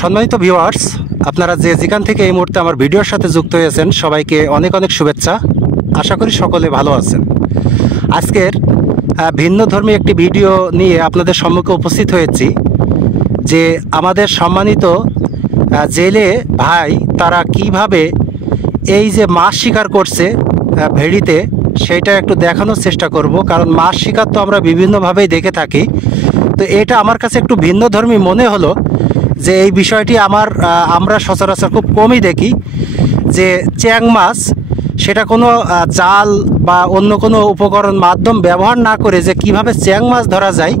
সম্মানিত ভিউয়ার্স, আপনারা যে যেখান থেকে এই মুহূর্তে আমার ভিডিওর সাথে যুক্ত হয়েছেন সবাইকে অনেক অনেক শুভেচ্ছা। আশা করি সকলে ভালো আছেন। আজকের ভিন্নধর্মী একটি ভিডিও নিয়ে আপনাদের সম্মুখে উপস্থিত হয়েছি যে আমাদের সম্মানিত জেলে ভাই তারা কিভাবে এই যে মাছ শিকার করছে ভেড়িতে, সেটা একটু দেখানোর চেষ্টা করব। কারণ মাছ শিকার তো আমরা বিভিন্নভাবেই দেখে থাকি, তো এটা আমার কাছে একটু ভিন্নধর্মী মনে হলো যে এই বিষয়টি আমরা সচরাচর খুব কমই দেখি যে চ্যাং মাছ সেটা কোনো জাল বা অন্য কোনো উপকরণ মাধ্যম ব্যবহার না করে যে কিভাবে চ্যাং মাছ ধরা যায়,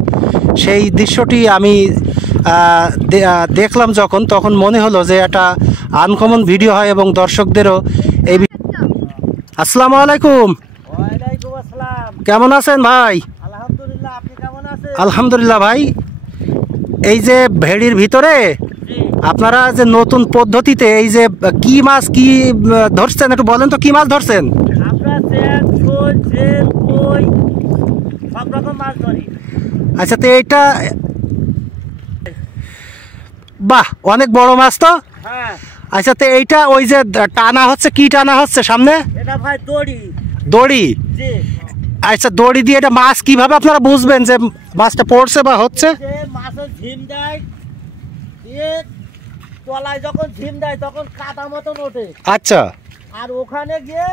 সেই দৃশ্যটি আমি দেখলাম তখন মনে হলো যে এটা আনকমন ভিডিও হয় এবং দর্শকদেরও এই। আসসালামু আলাইকুম। ওয়ালাইকুম আসসালাম। কেমন আছেন ভাই? আলহামদুলিল্লাহ, আপনি কেমন আছেন? আলহামদুলিল্লাহ ভাই। এই যে ভেড়ির ভিতরে আপনারা যে নতুন পদ্ধতিতে এই যে কি মাছ কি ধরছেন একটু বলেন তো, কি মাছ ধরছেন? আমরা চ্যাং, শোল, জেল, কই সব রকম মাছ ধরি। আচ্ছা, তো এইটা বাহ, অনেক বড় মাছ তো। হ্যাঁ। আচ্ছা, তো এইটা ওই যে টানা হচ্ছে, কি টানা হচ্ছে সামনে? এটা ভাই দড়ি। দড়ি? জি। আচ্ছা, দড়ি দিয়ে এটা মাছ কিভাবে আপনারা বুঝবেন যে মাছটা পড়ছে বা হচ্ছে? যে মাছের ঝিম দেয়, দিয়ে তলায় যখন ঝিম দেয় তখন কাদা মতন ওঠে। আচ্ছা। আর ওখানে গিয়ে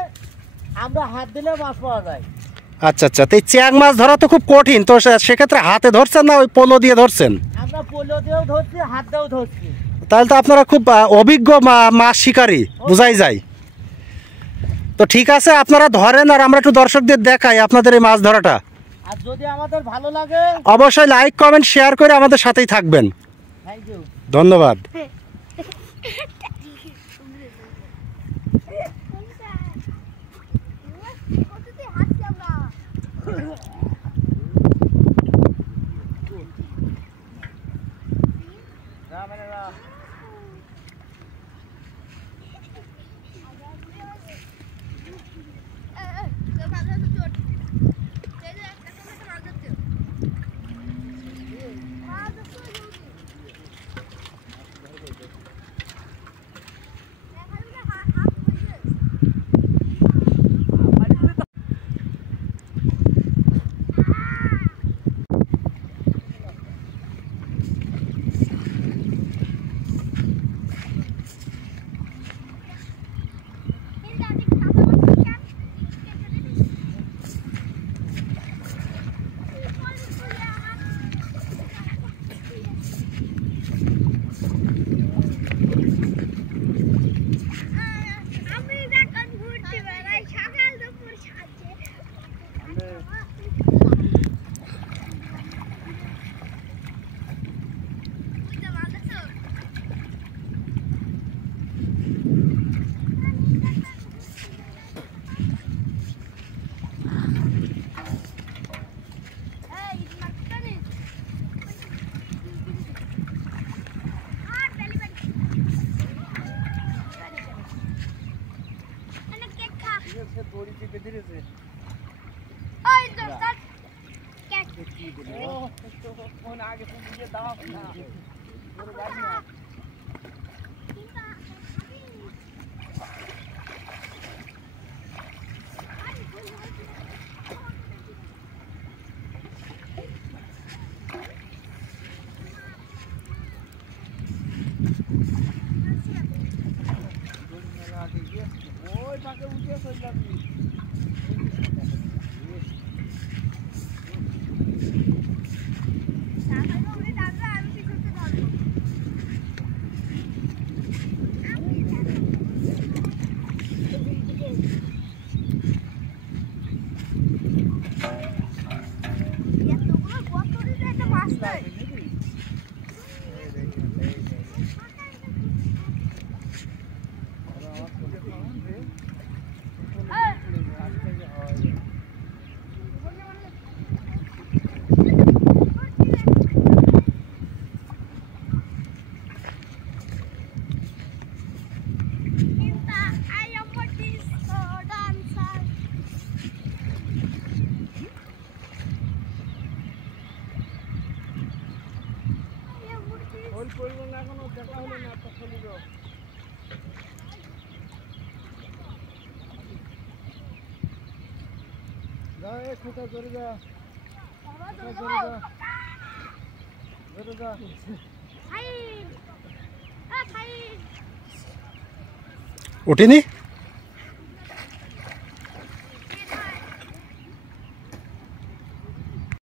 আমরা হাত দিলে মাছ পাওয়া যায়। আচ্ছা আচ্ছা, তো এই চ্যাং মাছ ধরা তো খুব কঠিন, তো সেক্ষেত্রে হাতে ধরছেন না ওই পোলো দিয়ে ধরছেন? আমরা পোলো দিয়েও ধরছি, হাত দিয়েও ধরছি। তাহলে তো আপনারা খুব অভিজ্ঞ মাছ শিকারী, বোঝাই যায়। তো ঠিক আছে, আপনারা ধরেন আর আমরা একটু দর্শকদের দেখাই আপনাদের এই মাছ ধরাটা। আর যদি আমাদের ভালো লাগে অবশ্যই লাইক কমেন্ট শেয়ার করে আমাদের সাথেই থাকবেন। Thank you. ধন্যবাদ। উঠিনি